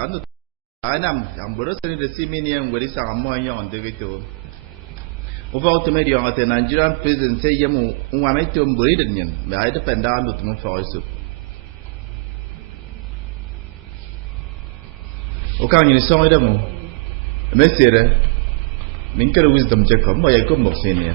Kan anam yang boros ni desi mini yang beri sama yang untuk itu. Upah tu media yang ada Nigerian prison saya mu umamai tu beri dengan, berada pendaan untuk memfaham. Okang ini soal dah mu, mesir, mungkin wisdom cakap, macam aku maksudnya.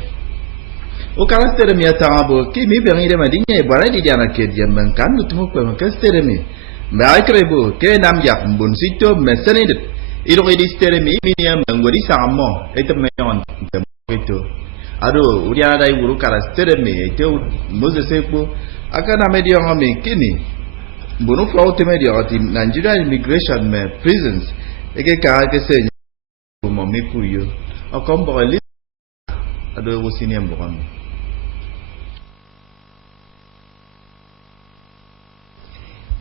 Okang seterusnya mi atang abu, kimi biang ini madingnya, barai di jana kerja mengkan untuk memfaham seterusnya. Baik rebu, ke nam yak bun situ mesenid. Irok ini seterusnya ini yang menggori sama, itu menyon itu. Aduh, udah ada ibu kara seterusnya itu Moses sepu akan nama dia kami kini. Bunu flau media di Nigerian immigration me prisons. Eke kara kesenya mami kuyu. Akam boleh. Aduh, usini yang bukan.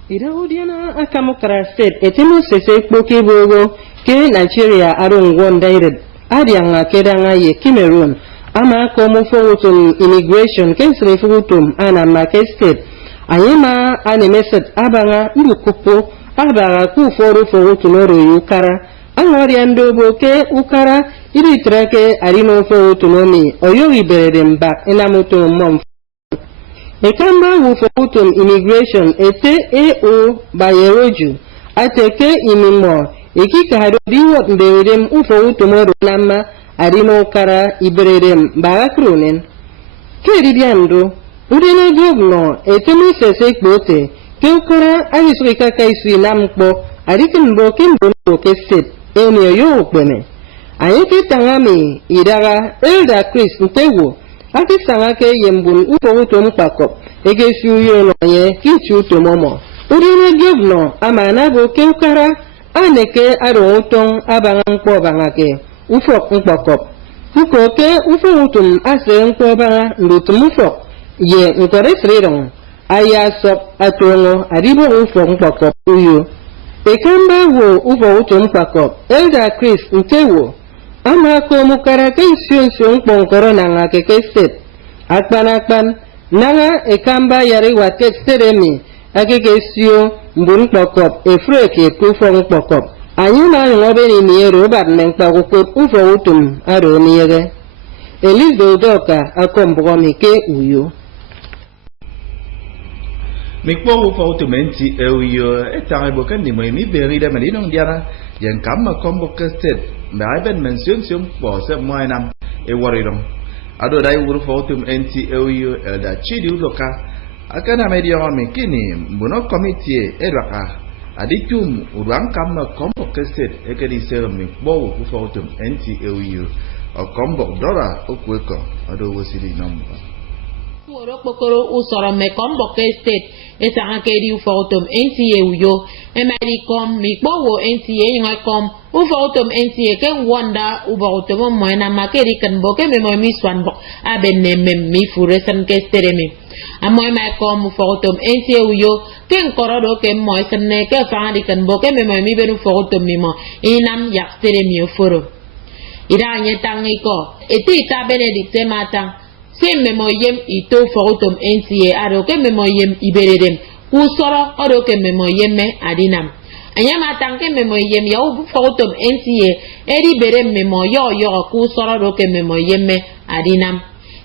Ida udiana akamu karastet etemu sese poke bogo ke Nigeria arung wondaired adianga kedanga ye Cameroon ama komu fogutum immigration kensre fogutum ana market state ayema anemeset abanga ndukupo abanga ku foru fogutum oro yukara angori andobo ke ukara iri trake arino fogutum ni oyo iberem bak enamuto mom Ekamba wufokutum immigration ete EO bayeroju ateke imimo ekika hado diwot mberem ufokutum oro nama arimo kara iberem barakrunen keridiando udene govno etemu sese kbote ke ukara arisrika kaiswi namkbo arikinbo kimbo keset enyo yo ukbene ayeke tangami idaga Elder Chris Ntewo Aki sangake yembun ufokutum pakop ege suyo no ye kichu tomomo urine govno amana bo keukara aneke aro utong abangang po bangake ufok mpakop ukoke ufokutum ase nkpo banga ndutumufok ye nkoresrirong aya sop atongo aribo ufok mpakop uyo ekamba wo ufokutum pakop Elder Chris Ntewo ama ko mukara kension pongkoro nanga keke set akpan nanga ekamba yari watek seremi akeke sio mbun pokop efreke kufong pokop anyuma ngobe ni niero bab nengpa kukut ufo utum aro niere Elizo doka akombo mike uyo Mikpo ufo utum enti uyo etang bukan di mi beri dah madinong diara yang kama kombo keset Mbak mention siung bose moy nam e warirong ado dai wuru fotum NTA6th da chidi uloka akana media ngami kini mbuno committee edwaka aditum urang kam kombo keset ekedi sermi bo ku fotum NTA6th o kombo dora okweko ado wosiri nomba Woro pokoro usoro me kombo keset esanga kedi fotum NTA6th emari kom mi bowo NTA ngakom ufotom NTA ken wanda ubotom moena makeri kan boke me mo mi swan bok abenne mem mi furesan kesteremi amoy ma kom ufotom NTA6th ken korodo ken mo senne ke faandi kan boke me mo mi benu ufotom mi mo inam yaksteremi foro ida nyetangi ko eti ta benedicte mata sem me mo yem ito ufotom NTA ado ke me mo yem iberedem usoro ado ke me mo yemme adinam Anyama tanke memo yem ya ubu fotom NTA eri bere memo yo ku soro do ke memo yemme adinam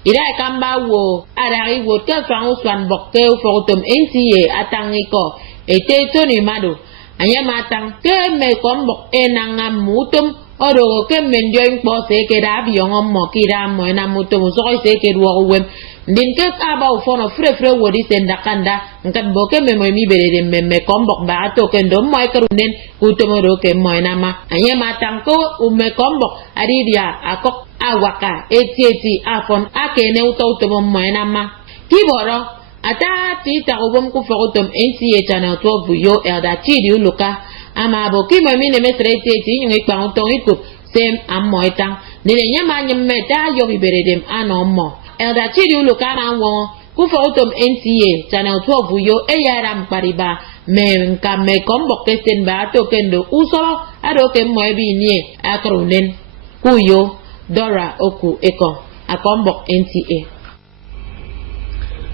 ira kamba wo arari wo ke fan uswan bokke fotom NTA atangi ko ete to ni mado anyama tanke me kombok enanga mutum oro ke menjo impo se ke da bi yongom mo kira mo na mutum so se ke ruwa wem ndin ke aba ufono fre wodi sendakanda nkat boke memo mi berede memme kombok ba ato ke ndom moy karunen kutomoro ke moy nama anyama tanko umme kombok aridia akok awaka eti afon akene utotomo moy nama kiboro ata ti takobom ku fotom NTA channel 12 yo elda chidi uluka ama boki mami ne metrete ti ngi kpang tong ikup sem amoitang nile nyama nyemme ta yo biberedem anomo elda chidi uluka na wo ku fotom NTA channel 12 yo eyaram pariba menka me kombok kesten ba to kendo usoro ado ke moebi nie akrunen kuyo Dora oku eko akombok NTA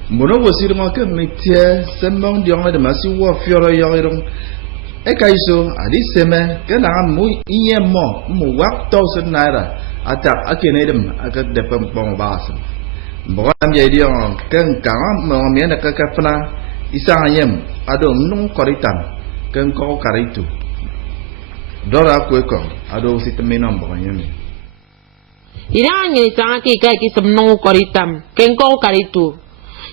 Mono wasir ma ke metie sembang diang ada masih wa fiora yang irong Ekaiso, Adiseme, Ganam, Iemo, Muwak, 1,000 naira, attack Akinedum, Akat de Pempong Bassam. Boam Yadion, Ken Kam, Momiana Kakafana, Isayem, Adom, non Coritan, Ken Ko Caritu. Dora Quaker, Ado Sitaminum Boyami. Iran is Anki Kaki some no Coritam, Ken Ko Caritu.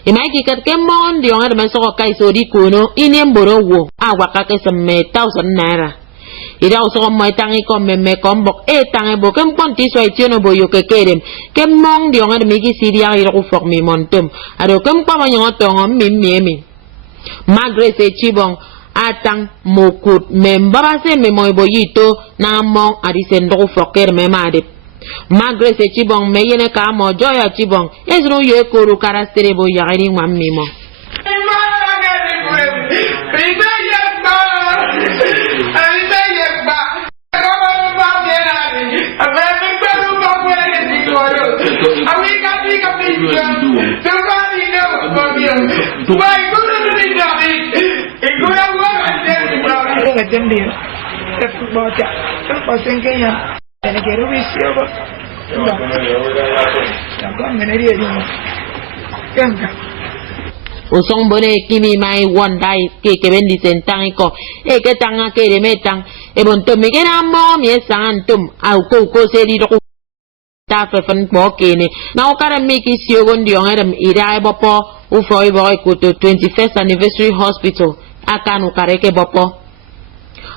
Imaki kat kemon di orang ada masuk kai sodi kuno ini yang borowo awak kakek seme 1,000 naira. Ida usah mai tangi kom meme kombok tangi bo kem konti suai ciono boyo kekerem kemong di orang ada miki sidia ira ufok mi montum ado kem pa manyong tongom mimi magre se chibong atang mokut membaba se memoy boyito namong adisendo ufok ker memadip. Magre se chibong meyene ka mo joya chibong ezro ye koru karastere bo yagiri mamimo and I get a receiver. Usong bone kimi mai one dai ke bendi sentang ko ke tanga ke de metang e bon to me ke na mo mi santum au ko se di do ta fe fan mo ke ne na o kara me ki si ogon di on edem ida e bopo u foi boy ko to 21st anniversary hospital akanu kare ke bopo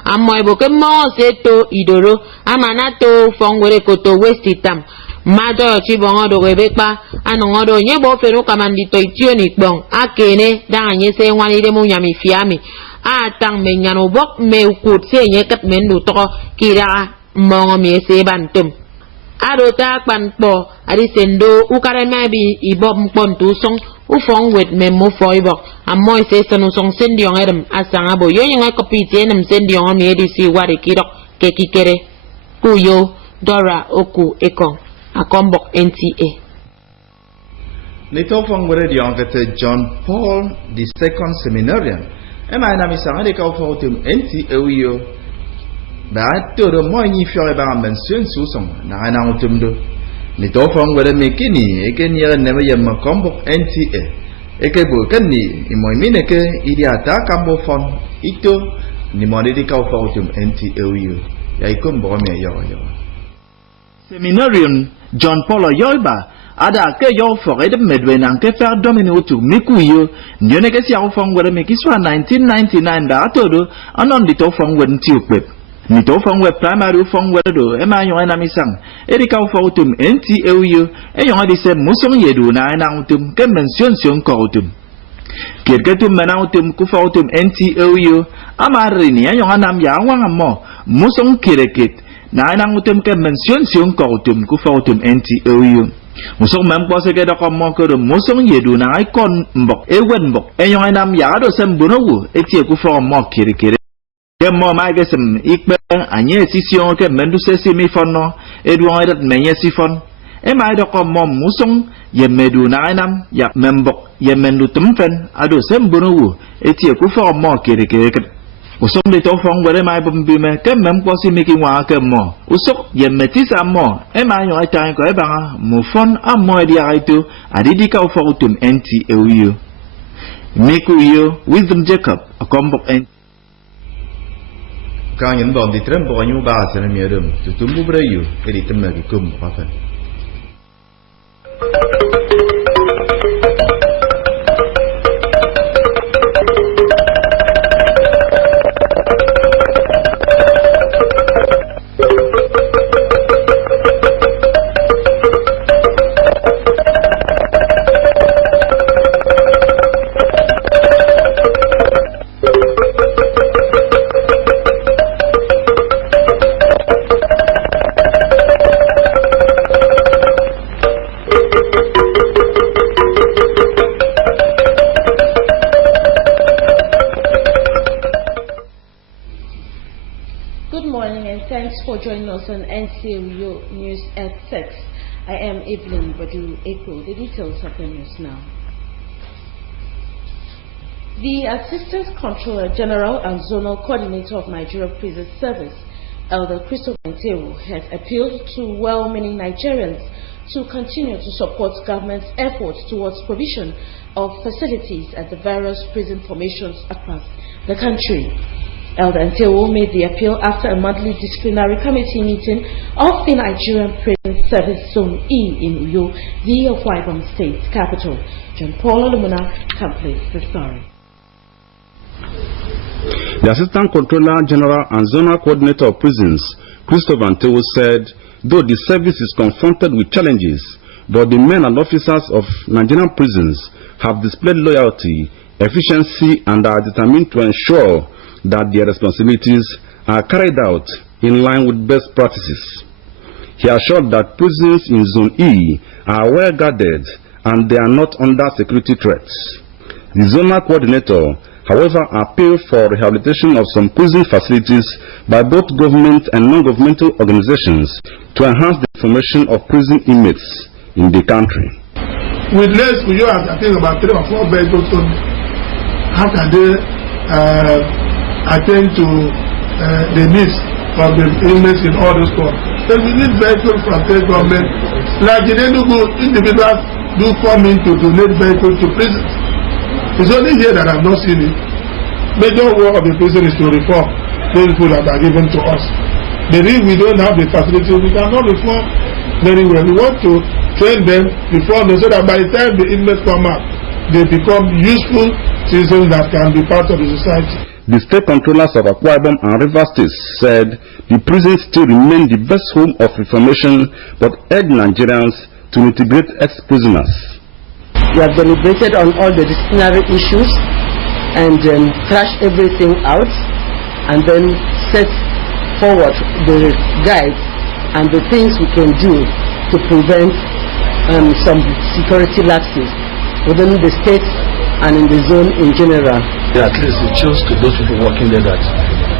Amoy boke mo seto idoro amana to fongore koto westitam majo chibongo do rebekpa anongodo nyebo feru kamandito itio ni kbong akene danye se nwani de mu nyami fiami atang menyano bok me ukut se nyekat mendu to kira mongo mi se bantum adota kpanpo ari sendo ukare mabi ibom pontu song ufong wet memo foibok amoy se sanu song sendiong edem asanga bo yo yang kopi tenem sendiong mi edisi wari kirok ke kikere kuyo Dora oku ekong akombok NTA Nito fong were diong kete John Paul II Seminarian ema na misanga de ka fotum NTA wiyo ba to do mo ni fiore ba mention susong na na utumdo Nito fong were mekini ekeni ne yem kombok NTA ekebo kanni imoy mineke idiata kambo fon ito ni mo de ka fotum NTA wiyo ya ikom bo me yo Seminarium John Paul Yoiba ada ke yo fore de medwenan ke faire domino tu mikuyo nyone ke sia fong were mekiswa 1999 da todo anon dito fong wen tiupep ni to fong we primary fong we do e ma yon na misang e di ka fo tum NTA yo e yon di se musong yedu na na utum ke mention sion ko utum kier ke tum na utum ku fo tum NTA yo amari ni yon anam ya wang mo musong kireket na nang utum ke mention sion ko utum ku fo tum NTA yo musong mem ko se ke da ko mo ko do musong yedu na ai kon mbok e wen mbok e yon anam ya do sem buno e tie ku fo mo kireket Kemo magesem ikbe anye sision ke mendu sesi mi fono edwo edat menye sifon e mai do ko mom musong ye medu na enam ya membok ye mendu tumfen ado sembuno etie ku fo mo kireke usong de to fong were mai bumbi me ke mem ko si miki wa ke mo usok ye metisa mo e mai yo ai ko e ba mu fon amo e dia itu adidi ka fo utum NTA yo miku yo wisdom Jacob akombok Quand il y a un trem pour un bas, c'est le mieux d'homme. Tout le monde brille, et il est un mec comme Raphaël. For joining us on NTA News at 6. I am Evelyn Badu Eko. The details of the news now. The Assistant Controller General and Zonal Coordinator of Nigeria Prison Service, Elder Christopher Ntewu, has appealed to well-meaning Nigerians to continue to support government's efforts towards provision of facilities at the various prison formations across the country. Elder Ntewu made the appeal after a monthly disciplinary committee meeting of the Nigerian Prison Service Zone E in Uyo, the Akwa Ibom State capital. John Paul Olumuna completes the story. The Assistant Controller General and Zonal Coordinator of Prisons, Christopher Ntewu, said, though the service is confronted with challenges, but the men and officers of Nigerian prisons have displayed loyalty, efficiency, and are determined to ensure that their responsibilities are carried out in line with best practices. He assured that prisons in Zone E are well guarded and they are not under security threats. The Zonal Coordinator, however, appealed for rehabilitation of some prison facilities by both government and non-governmental organizations to enhance the information of prison inmates in the country. With less, we have, I think, about 3 or 4 beds also. How can they attend to the needs of the inmates in all those schools? Then we need vehicles from state government. Like in Enugu, individuals do come in to donate vehicles to prisons. It's only here that I've not seen it. Major work of the prison is to reform those people that are given to us. But if we don't have the facility, we cannot reform very well. We want to train them, reform them, so that by the time the inmates come out, they become useful citizens that can be part of the society. The state controllers of Akwa Ibom and Rivers States said the prisons still remain the best home of reformation, but urged Nigerians to integrate ex-prisoners. We have deliberated on all the disciplinary issues and thrash everything out, and then set forward the guides and the things we can do to prevent some security lapses within the state and in the zone in general. Yeah, at least it shows to those people working there that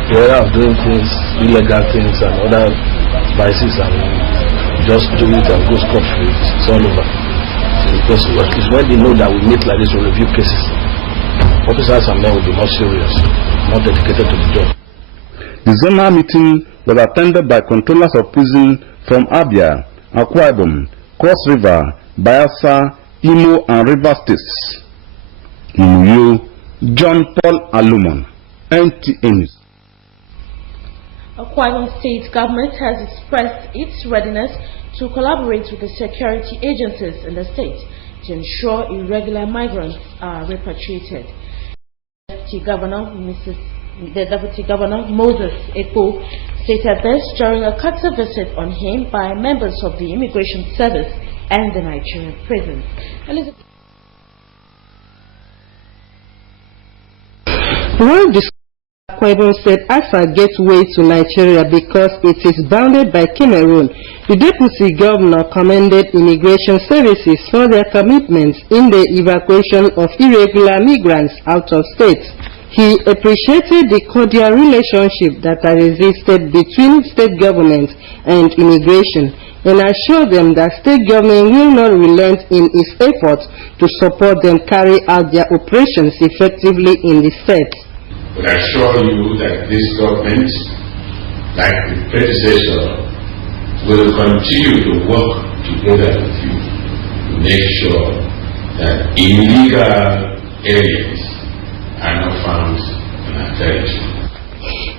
the area of doing things, illegal things and other vices, and just do it and go scot-free, it's all over. Because it's when they know that we meet like this, we review cases. Officers and men will be more serious, more dedicated to the job. The zonal meeting was attended by controllers of prison from Abia, Akwa Ibom, Cross River, Bayelsa, Imo, and Rivers States. In Uyo, John Paul Alumon, NTA News. Akwa Ibom State government has expressed its readiness to collaborate with the security agencies in the state to ensure irregular migrants are repatriated. The Deputy Governor Moses Eko stated this during a courtesy visit on him by members of the Immigration Service and the Nigerian prisons. One Akwa Ibom said as a gateway to Nigeria because it is bounded by Cameroon. The Deputy Governor commended Immigration Services for their commitments in the evacuation of irregular migrants out of state. He appreciated the cordial relationship that has existed between state government and immigration and assured them that state government will not relent in its efforts to support them carry out their operations effectively in the state. But I assure you that this government, like the predecessor, will continue to work together with you to make sure that illegal aliens are not found in our territory.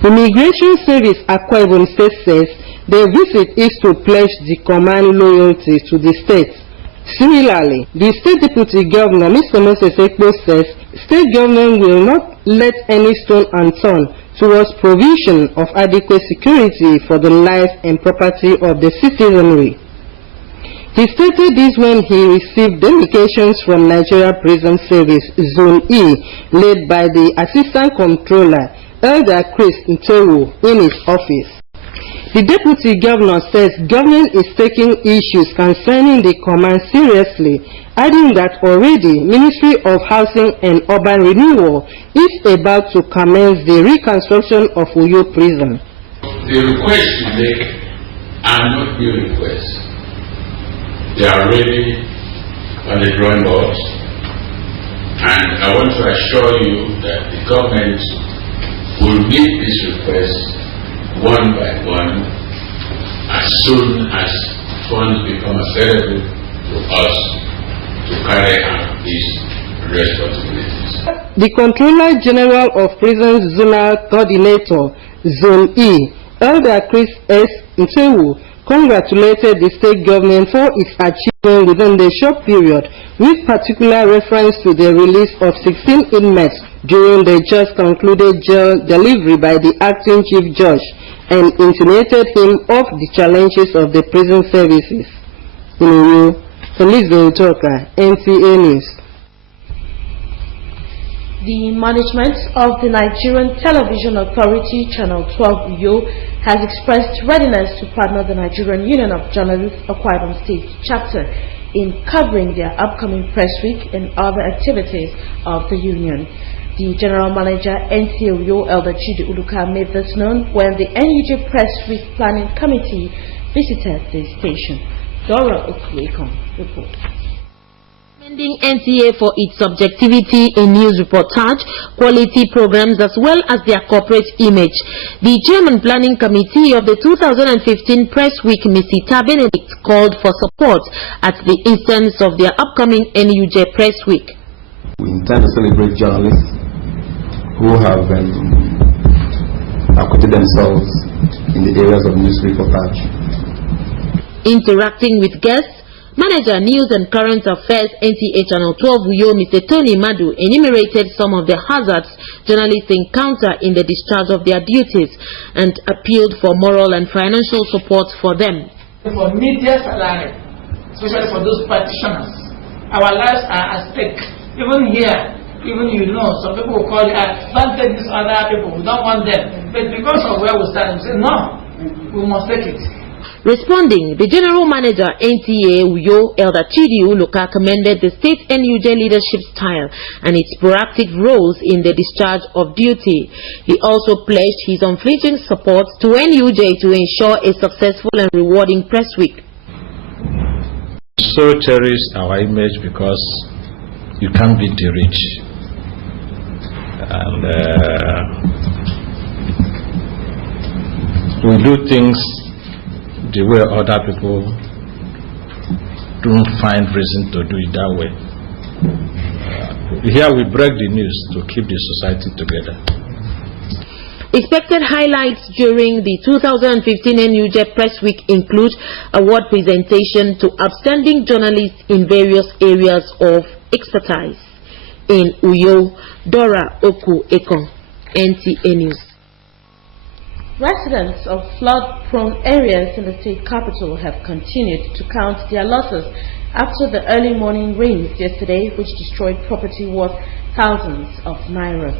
Immigration Service Akwa Ibom State says their visit is to pledge the command loyalty to the state. Similarly, the State Deputy Governor, Mr. Moses Ekpo, says state government will not let any stone unturned towards provision of adequate security for the life and property of the citizenry. He stated this when he received delegations from Nigeria Prison Service Zone E, led by the Assistant Controller, Elder Chris Ntewu, in his office. The Deputy Governor says government is taking issues concerning the command seriously, adding that already Ministry of Housing and Urban Renewal is about to commence the reconstruction of Uyo Prison. The requests we make are not new requests. They are already on the drawing boards. And I want to assure you that the government will meet these requests one by one as soon as funds become available to us to carry out these responsibilities. The Controller General of Prisons Zonal Coordinator, Zone E, Elder Chris S. Ntewu, congratulated the state government for its achievement within the short period, with particular reference to the release of 16 inmates during the just concluded jail delivery by the acting chief judge, and intimated him of the challenges of the prison services. In Uyo, Elizabeth Utoka, NTA News. The management of the Nigerian Television Authority, Channel 12 Uyo, has expressed readiness to partner the Nigerian Union of Journalists Akwa Ibom State chapter in covering their upcoming press week and other activities of the union. The General Manager, NTA Uyo, Elder Chidi Uluka, made this known when the NUJ Press Week Planning Committee visited the station. Dora Okuekon reports. Commending NTA for its subjectivity in news reportage, quality programs, as well as their corporate image. The Chairman Planning Committee of the 2015 Press Week, Mr. Benedict, called for support at the instance of their upcoming NUJ Press Week. We intend to celebrate journalists who have acquitted themselves in the areas of news reportage. Interacting with guests, Manager News and Current Affairs NTA Channel 12 Uyo, Mr. Tony Madu, enumerated some of the hazards journalists encounter in the discharge of their duties and appealed for moral and financial support for them. For media salary, especially for those practitioners, our lives are at stake. Even here, some people will call it, don't take these other people, we don't want them. But because of where we stand, we say, no, we must take it. Responding, the General Manager NTA Uyo, Elder Chidi Uluka, commended the state NUJ leadership style and its proactive roles in the discharge of duty. He also pledged his unflinching support to NUJ to ensure a successful and rewarding press week. So cherish our image because you can't beat the rich. And we do things the way other people don't find reason to do it that way. Here we break the news to keep the society together. Expected highlights during the 2015 NUJ Press Week include award presentation to outstanding journalists in various areas of expertise. In Uyo, Dora Okuekon, NTA News. Residents of flood-prone areas in the state capital have continued to count their losses after the early morning rains yesterday, which destroyed property worth thousands of naira.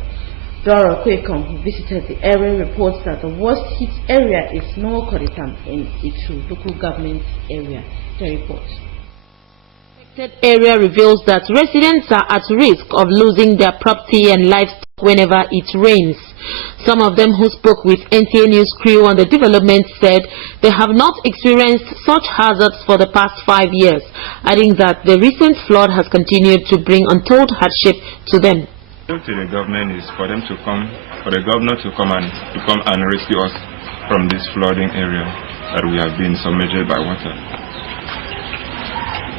Dora Kwekon, who visited the area, reports that the worst hit area is No Koditam in Itu local government area. The report. The area reveals that residents are at risk of losing their property and livestock whenever it rains. Some of them who spoke with NTA News crew on the development said they have not experienced such hazards for the past 5 years, adding that the recent flood has continued to bring untold hardship to them. To the government is for the governor to come and rescue us from this flooding area that we have been submerged by water.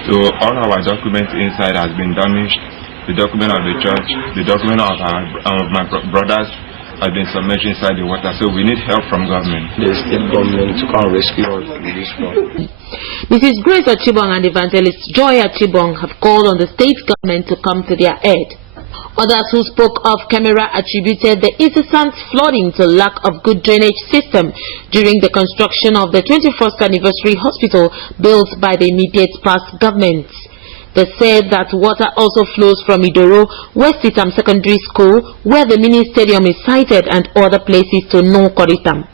So all our documents inside has been damaged. The document of the church, the document of my brothers has been submerged inside the water. So we need help from government. The state government to come rescue us from this flood. Mrs. Grace Achibong and Evangelist Joy Achibong have called on the state government to come to their aid. Others who spoke off camera attributed the incessant flooding to lack of good drainage system during the construction of the 21st anniversary hospital built by the immediate past government. They said that water also flows from Idoro, West Itam Secondary School, where the mini stadium is sited, and other places to No Koritam.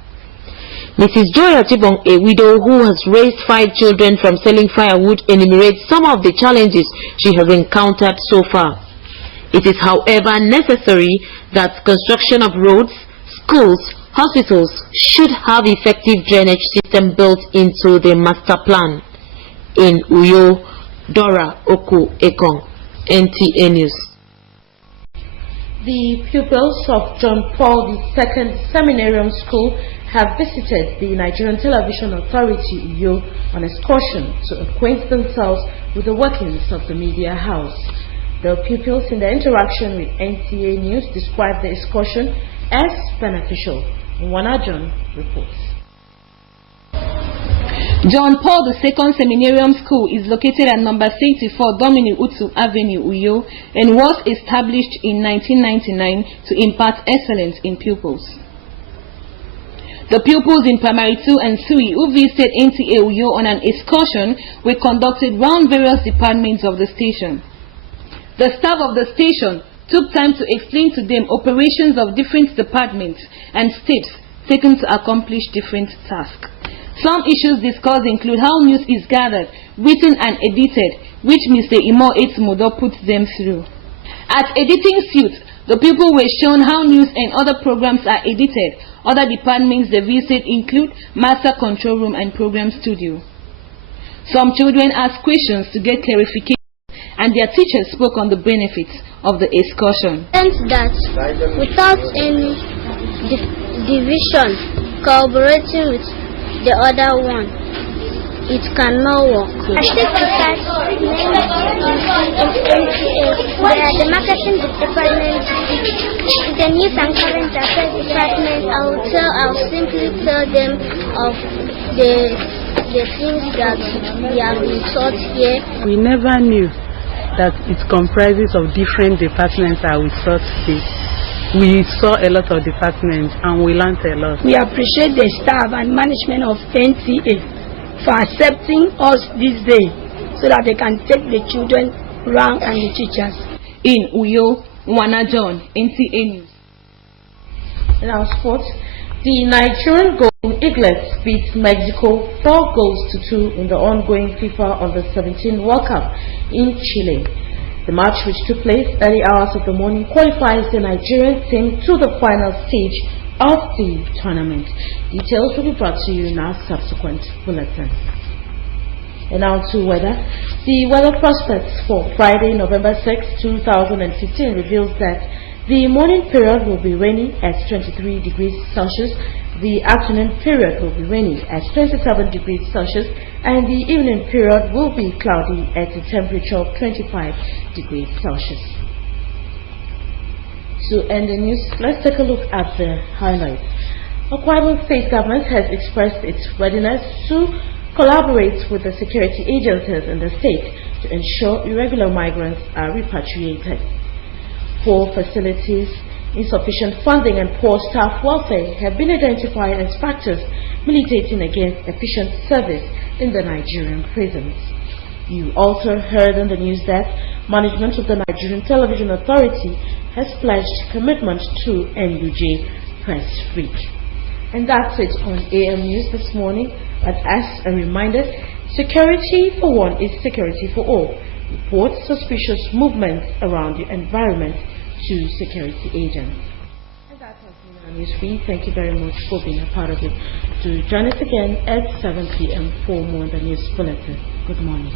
Mrs. Joy Achibong, a widow who has raised 5 children from selling firewood, enumerates some of the challenges she has encountered so far. It is, however, necessary that construction of roads, schools, hospitals should have effective drainage system built into the master plan. In Uyo, Dora Okuekon, NTA News. The pupils of John Paul II Seminarium School have visited the Nigerian Television Authority (UYO) on excursion to acquaint themselves with the workings of the media house. The pupils, in their interaction with NTA News, described the excursion as beneficial. John reports. John Paul II Seminarium School is located at number 64 Dominic Utu Avenue, UYO, and was established in 1999 to impart excellence in pupils. The pupils in Primary 2 and 3 who visited NTA UYO on an excursion were conducted round various departments of the station. The staff of the station took time to explain to them operations of different departments and steps taken to accomplish different tasks. Some issues discussed include how news is gathered, written and edited, which Mr. Imo Etmudo puts them through. At editing suite, the people were shown how news and other programs are edited. Other departments they visited include Master Control Room and Program Studio. Some children asked questions to get clarification, and their teachers spoke on the benefits of the excursion. That without any division, cooperating with the other one, it cannot work. I think because the marketing department, the news and current affairs department, I'll simply tell them of the things that we have been taught here. We never knew that it comprises of different departments that we saw today. We saw a lot of departments and we learned a lot. We appreciate the staff and management of NTA for accepting us this day so that they can take the children around and the teachers. In UYO, John, NTA News. In our sports, the Nigerian Golden Eaglets beat Mexico 4-2 in the ongoing FIFA Under-17 World Cup in Chile. The match, which took place early hours of the morning, qualifies the Nigerian team to the final stage of the tournament. Details will be brought to you in our subsequent bulletin. And now to weather. The weather prospects for Friday, November 6, 2015 reveals that the morning period will be rainy at 23 degrees Celsius. The afternoon period will be rainy at 27 degrees Celsius, and the evening period will be cloudy at a temperature of 25 degrees Celsius. To end the news, let's take a look at the highlights. Akwa Ibom State Government has expressed its readiness to collaborate with the security agencies in the state to ensure irregular migrants are repatriated. Poor facilities, insufficient funding and poor staff welfare have been identified as factors militating against efficient service in the Nigerian prisons. You also heard in the news that management of the Nigerian Television Authority has pledged commitment to NUJ Press Week. And that's it on AM News this morning. But as a reminder, security for one is security for all. Report suspicious movements around your environment to security agents. And that has been our news feed. Thank you very much for being a part of it. Do join us again at 7 p.m. for more of the news bulletin. Good morning.